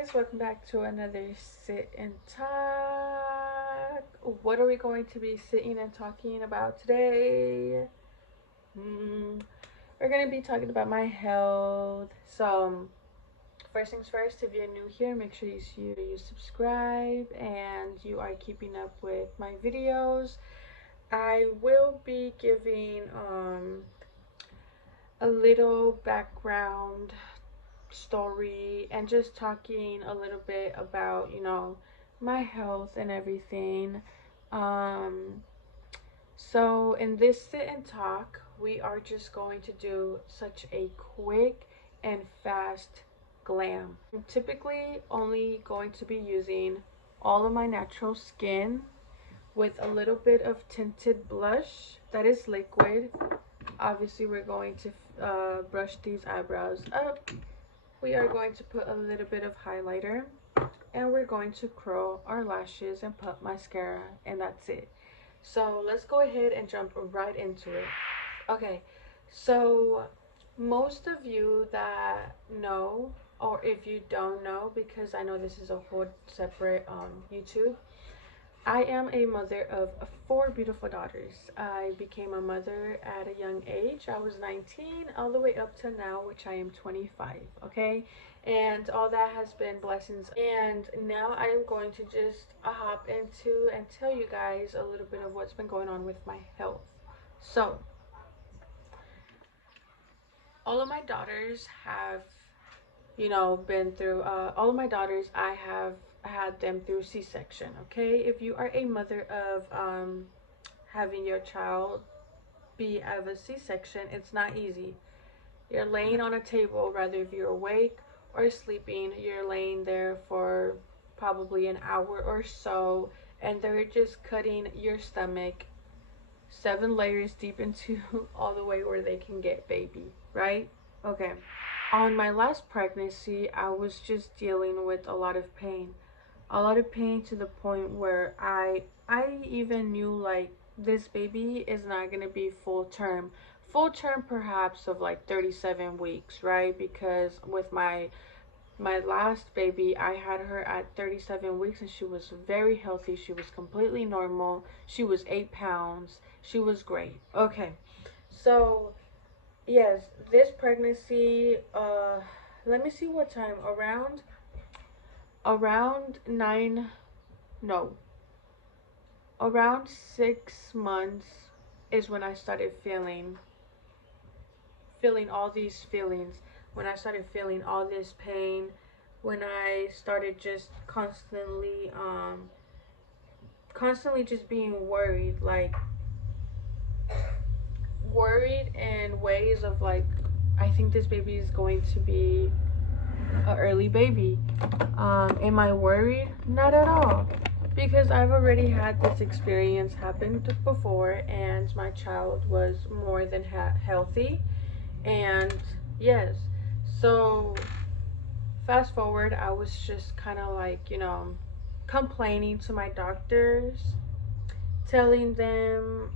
guys, welcome back to another sit and talk. What are we going to be sitting and talking about today? We're going to be talking about my health. So first things first, if you're new here, make sure you subscribe and you are keeping up with my videos. I will be giving a little background story and just talking a little bit about, my health and everything. Um, so in this sit and talk, we are just going to do such a quick and fast glam. I'm typically only going to be using all of my natural skin with a little bit of tinted blush that is liquid. Obviously, we're going to brush these eyebrows up. We are going to put a little bit of highlighter, and we're going to curl our lashes and put mascara, and that's it. So let's go ahead and jump right into it. Okay, so most of you that know, or if you don't know, because I know this is a whole separate YouTube, I am a mother of four beautiful daughters. I became a mother at a young age. I was 19 all the way up to now, which I am 25, okay? And all that has been blessings. And now I am going to just hop into and tell you guys a little bit of what's been going on with my health. So, all of my daughters have been through all of my daughters, I have had them through C-section. Okay, if you are a mother of having your child be of a C-section, it's not easy. You're laying on a table, rather if you're awake or sleeping, you're laying there for probably an hour or so, and they're just cutting your stomach 7 layers deep into all the way where they can get baby, right? Okay. On my last pregnancy, I was just dealing with a lot of pain. A lot of pain to the point where I even knew like this baby is not going to be full term. Full term perhaps of like 37 weeks, right? Because with my last baby, I had her at 37 weeks and she was very healthy. She was completely normal. She was 8 pounds. She was great. Okay. So, yes, this pregnancy, let me see what time. Around 9, no, around 6 months is when I started feeling all these feelings, when I started feeling all this pain, when I started just constantly just being worried, like worried in ways of like, I think this baby is going to be an early baby. Am I worried? Not at all, because I've already had this experience happen before, and my child was more than healthy. And yes, so fast forward, I was just kind of like, complaining to my doctors, telling them,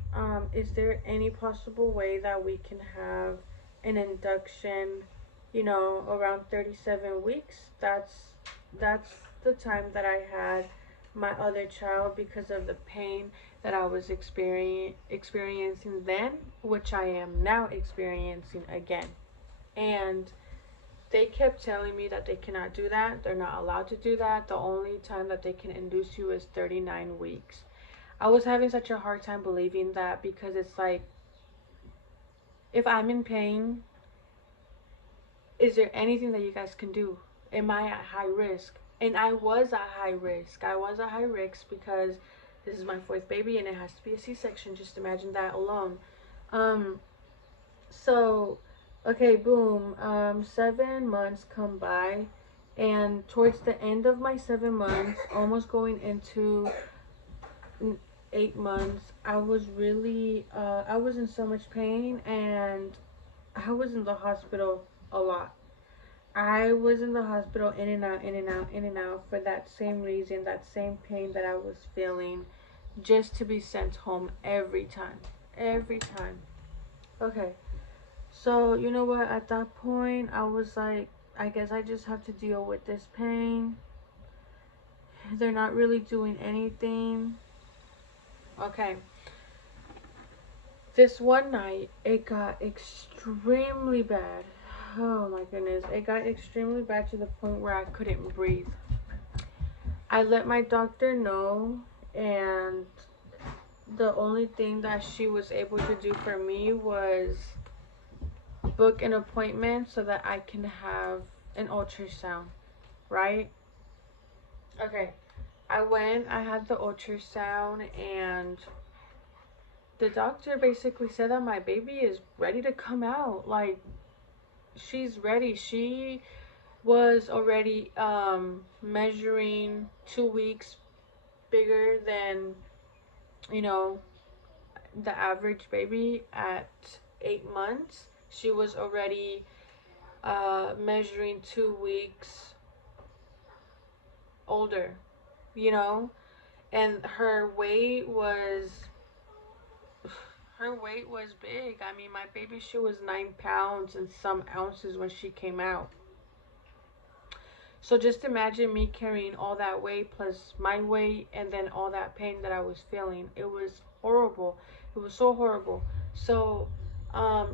is there any possible way that we can have an induction, around 37 weeks? That's the time that I had my other child, because of the pain that I was experiencing then, which I am now experiencing again. And they kept telling me that they cannot do that. They're not allowed to do that. The only time that they can induce you is 39 weeks. I was having such a hard time believing that, because it's like, if I'm in pain, is there anything that you guys can do? Am I at high risk? And I was at high risk. I was at high risk because this is my fourth baby and it has to be a C-section. Just imagine that alone. So, okay, boom. 7 months come by, and towards the end of my 7 months, almost going into 8 months, I was really, I was in so much pain, and I was in the hospital a lot. I was in the hospital, in and out, in and out, in and out, for that same reason, that same pain that I was feeling, just to be sent home every time. Every time. Okay. So, you know what? At that point, I was like, I guess I just have to deal with this pain. They're not really doing anything. Okay. This one night, it got extremely bad. Oh my goodness. It got extremely bad to the point where I couldn't breathe. I let my doctor know, and the only thing that she was able to do for me was book an appointment so that I can have an ultrasound, right? Okay. I went, I had the ultrasound, and the doctor basically said that my baby is ready to come out. Like, she's ready. She was already measuring 2 weeks bigger than, you know, the average baby at 8 months. She was already measuring 2 weeks older, you know, and her weight was big. I mean, my baby, she was 9 pounds and some ounces when she came out. So just imagine me carrying all that weight plus my weight and then all that pain that I was feeling. It was horrible. It was so horrible. So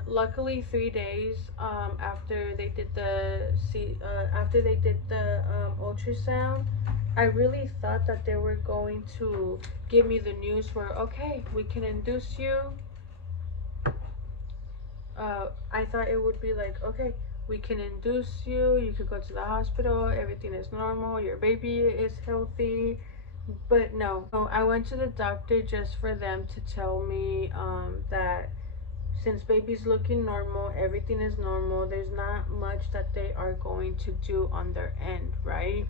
luckily 3 days after they did the ultrasound, I really thought that they were going to give me the news where, okay, we can induce you. I thought it would be like, okay, we can induce you, you could go to the hospital, everything is normal, your baby is healthy. But no, I went to the doctor just for them to tell me that since baby's looking normal, everything is normal, there's not much that they are going to do on their end, right?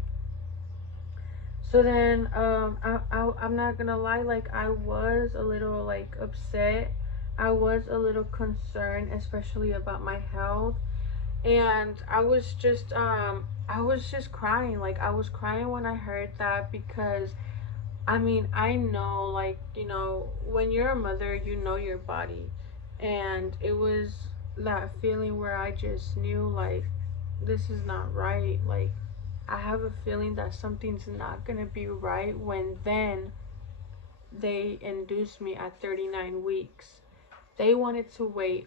So then I'm not gonna lie, like I was a little like upset. I was a little concerned, especially about my health. And I was just crying. Like I was crying when I heard that because I mean, I know, like, when you're a mother, you know your body. And it was that feeling where I just knew, like, this is not right. Like, I have a feeling that something's not going to be right when then they induced me at 39 weeks. They wanted to wait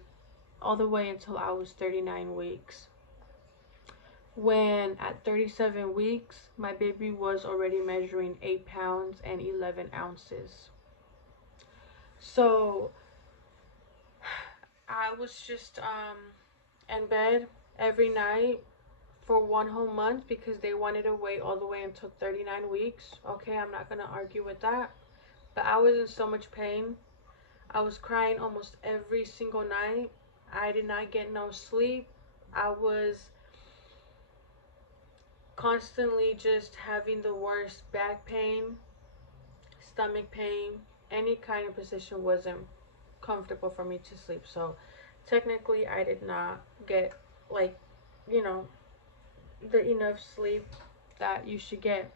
all the way until I was 39 weeks. When at 37 weeks, my baby was already measuring 8 pounds and 11 ounces. So I was just in bed every night for 1 whole month because they wanted to wait all the way until 39 weeks. Okay, I'm not going to argue with that. But I was in so much pain. I was crying almost every single night. I did not get no sleep. I was constantly just having the worst back pain, stomach pain. Any kind of position wasn't comfortable for me to sleep. So technically I did not get, like, you know, the enough sleep that you should get.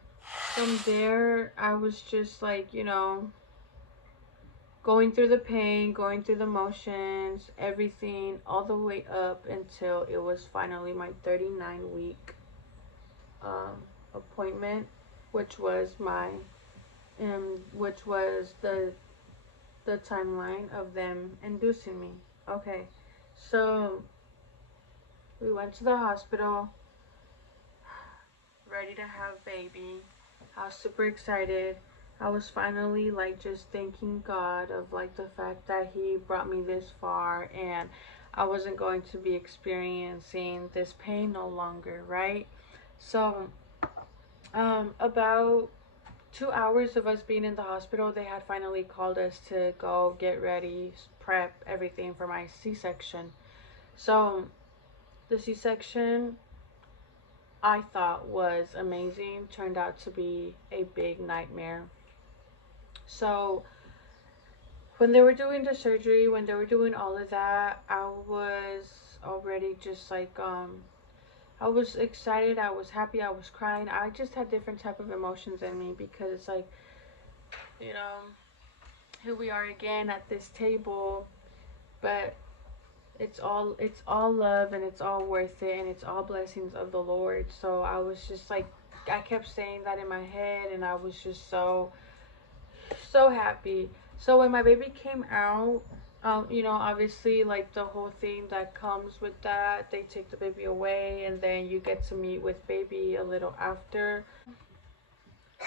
From there I was just like, going through the pain, going through the motions, everything, all the way up until it was finally my 39-week appointment, which was the timeline of them inducing me. Okay, so we went to the hospital, ready to have baby. I was super excited. I was finally like just thanking God of like the fact that He brought me this far and I wasn't going to be experiencing this pain no longer, right? So, about 2 hours of us being in the hospital, they had finally called us to go get ready, prep everything for my C-section. So, the C-section I thought was amazing, turned out to be a big nightmare. So, when they were doing the surgery, when they were doing all of that, I was already just like, I was excited, I was happy, I was crying. I just had different type of emotions in me because it's like, you know, here we are again at this table, but it's all love, and it's all worth it, and it's all blessings of the Lord. So I was just like, I kept saying that in my head, and I was just so happy. So when my baby came out, obviously, like, the whole thing that comes with that, they take the baby away, and then you get to meet with baby a little after.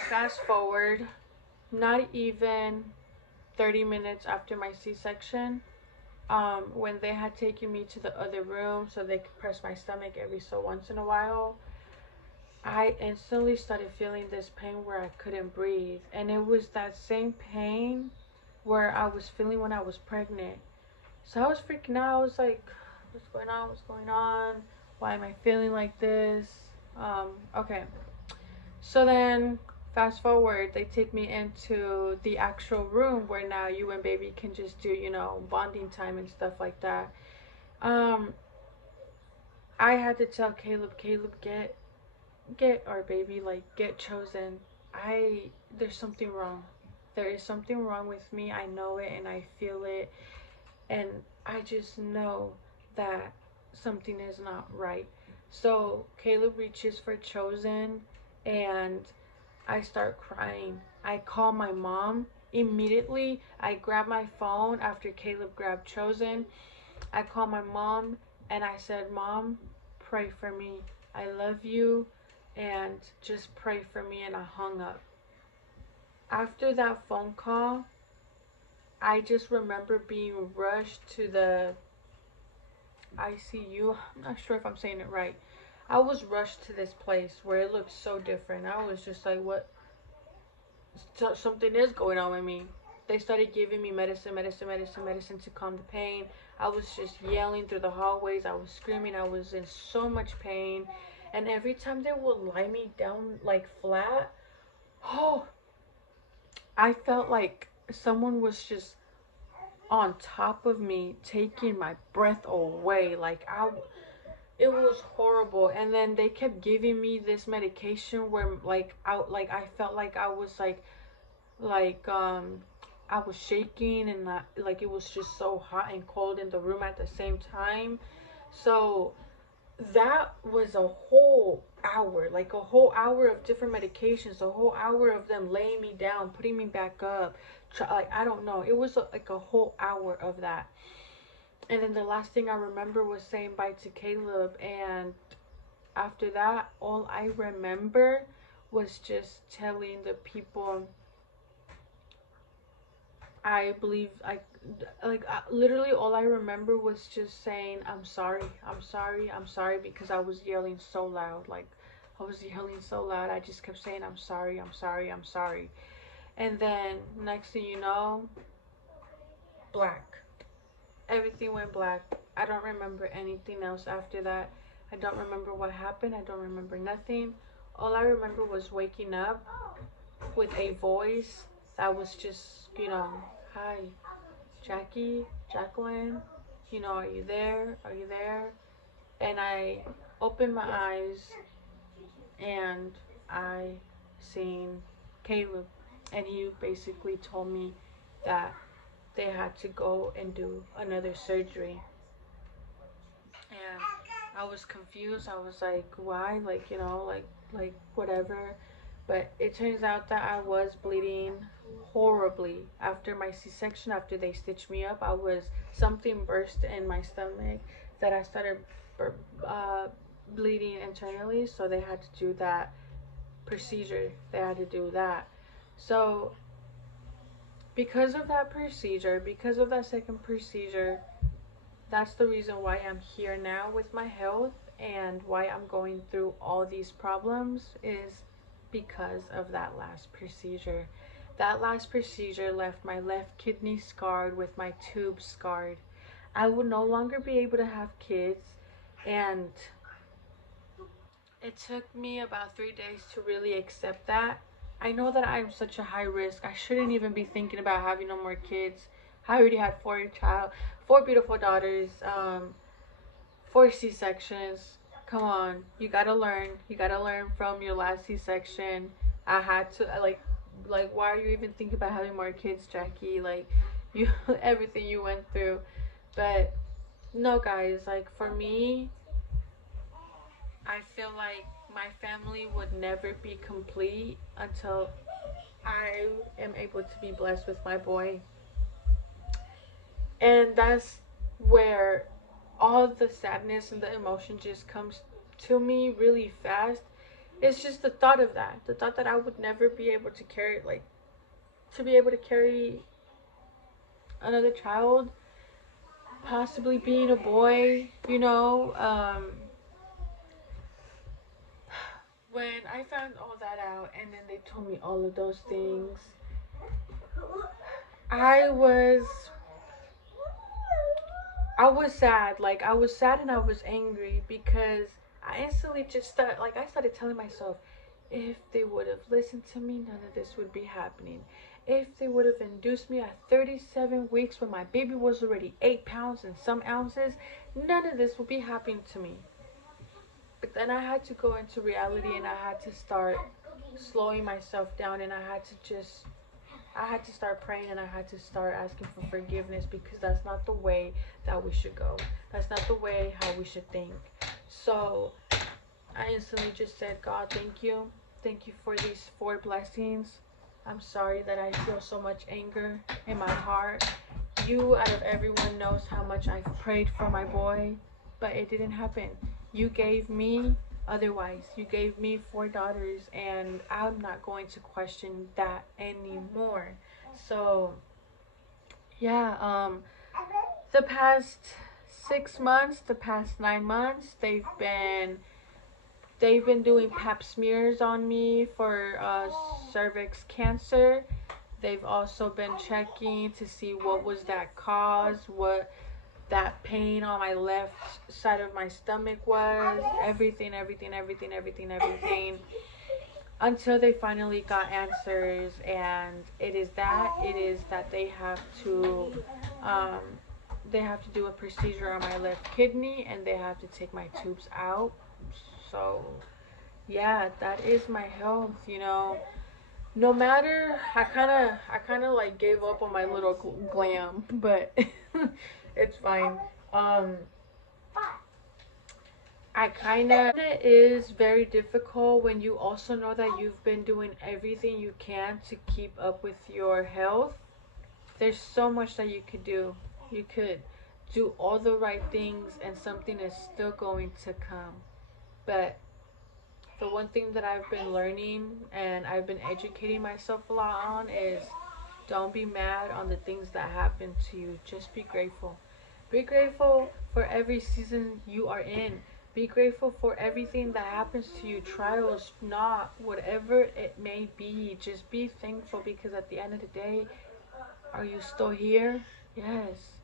Fast forward, not even 30 minutes after my C-section, when they had taken me to the other room so they could press my stomach every so once in a while, I instantly started feeling this pain where I couldn't breathe. And it was that same pain where I was feeling when I was pregnant. So I was freaking out. I was like, what's going on? What's going on? Why am I feeling like this? Okay. So then, fast forward, they take me into the actual room where now you and baby can just do, bonding time and stuff like that. Um, I had to tell Caleb, get our baby, like, get chosen. There's something wrong. There is something wrong with me. I know it and I feel it, and I just know that something is not right. So Caleb reaches for chosen, and I start crying. I call my mom immediately. I grab my phone after Caleb grabbed chosen. I call my mom and I said, Mom, pray for me. I love you, and just pray for me. And I hung up. After that phone call, I just remember being rushed to the ICU. I'm not sure if I'm saying it right. I was rushed to this place where it looked so different. I was just like, what? Something is going on with me. They started giving me medicine to calm the pain. I was just yelling through the hallways. I was screaming. I was in so much pain. And every time they would lie me down, like, flat, oh, I felt like someone was just on top of me, taking my breath away. Like, it was horrible. And then they kept giving me this medication where, like, I felt like I was like I was shaking, and like, it was just so hot and cold in the room at the same time. So that was a whole hour, like a whole hour of different medications, a whole hour of them laying me down, putting me back up, like, I don't know, it was like a whole hour of that. And then the last thing I remember was saying bye to Caleb, and after that, all I remember was just telling the people, I believe, literally all I remember was just saying, I'm sorry, I'm sorry, I'm sorry, because I was yelling so loud. Like, I was yelling so loud. I just kept saying, I'm sorry, I'm sorry, I'm sorry. And then next thing you know, black. Everything went black. I don't remember anything else after that. I don't remember what happened. I don't remember nothing. All I remember was waking up with a voice that was just, hi, Jackie, Jacqueline, are you there? Are you there? And I opened my eyes, and I seen Caleb, and he basically told me that they had to go and do another surgery. And I was confused. I was like, why? Like, like whatever. But it turns out that I was bleeding horribly after my C-section. After they stitched me up, something burst in my stomach that I started uh, bleeding internally. So they had to do that procedure. They had to do that. So because of that procedure, because of that second procedure, that's the reason why I'm here now with my health, and why I'm going through all these problems is because of that last procedure. That last procedure left my left kidney scarred, with my tube scarred. I would no longer be able to have kids, and it took me about 3 days to really accept that. I know that I'm such a high risk. I shouldn't even be thinking about having no more kids. I already had four beautiful daughters, 4 C-sections. Come on, you gotta learn. You gotta learn from your last C-section. I had to, like, why are you even thinking about having more kids, Jackie? Like, you, everything you went through. But no, guys, like for me, I feel like my family would never be complete until I am able to be blessed with my boy. And that's where all the sadness and the emotion just comes to me really fast. It's just the thought of that. The thought that I would never be able to carry, like, to be able to carry another child, possibly being a boy, you know. When I found all that out and then they told me all of those things, I was I was sad. Like, I was sad and I was angry because I instantly just I started telling myself, if they would have listened to me, none of this would be happening. If they would have induced me at 37 weeks when my baby was already 8 pounds and some ounces, none of this would be happening to me. But then I had to go into reality and I had to start slowing myself down, and I had to start praying and I had to start asking for forgiveness, because that's not the way that we should go. That's not the way how we should think. So I instantly just said, God, thank you. Thank you for these 4 blessings. I'm sorry that I feel so much anger in my heart. You, out of everyone, knows how much I've prayed for my boy, but it didn't happen. You gave me otherwise. You gave me 4 daughters, and I'm not going to question that anymore. So yeah, the past 6 months, the past 9 months, they've been doing pap smears on me for cervix cancer. They've also been checking to see what was that cause, what that pain on my left side of my stomach was, everything, until they finally got answers. And it is that um, they have to do a procedure on my left kidney, and they have to take my tubes out. So yeah, that is my health, you know. No matter, I kind of like gave up on my little glam, but it's fine. um I kind of, it is very difficult when you also know that you've been doing everything you can to keep up with your health. There's so much that you could do. You could do all the right things and something is still going to come. But the one thing that I've been learning and I've been educating myself a lot on is, don't be mad on the things that happen to you. Just be grateful. Be grateful for every season you are in. Be grateful for everything that happens to you, trials, not, whatever it may be. Just be thankful, because at the end of the day, are you still here? Yes.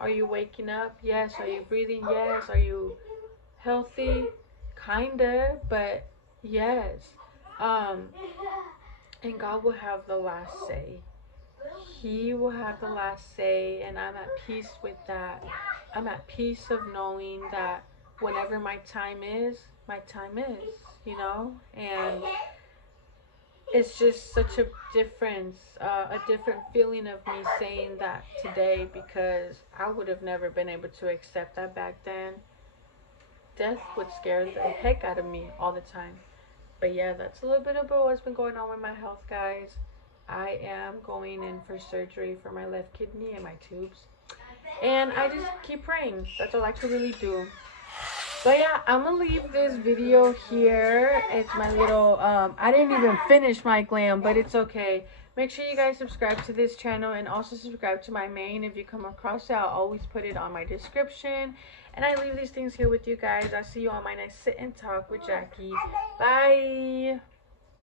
Are you waking up? Yes. Are you breathing? Yes. Are you healthy? Kinda, but yes. Um, and God will have the last say. He will have the last say, and I'm at peace with that. I'm at peace of knowing that whenever my time is, you know? And it's just such a different feeling of me saying that today, because I would have never been able to accept that back then. Death would scare the heck out of me all the time. But yeah, that's a little bit about what's been going on with my health, guys. I am going in for surgery for my left kidney and my tubes. And I just keep praying. That's all I can really do. But yeah, I'm gonna leave this video here. It's my little, I didn't even finish my glam, but it's okay. Make sure you guys subscribe to this channel, and also subscribe to my main. If you come across it, I'll always put it on my description. And I leave these things here with you guys. I'll see you on my next Sit and Talk with Jackie. Bye!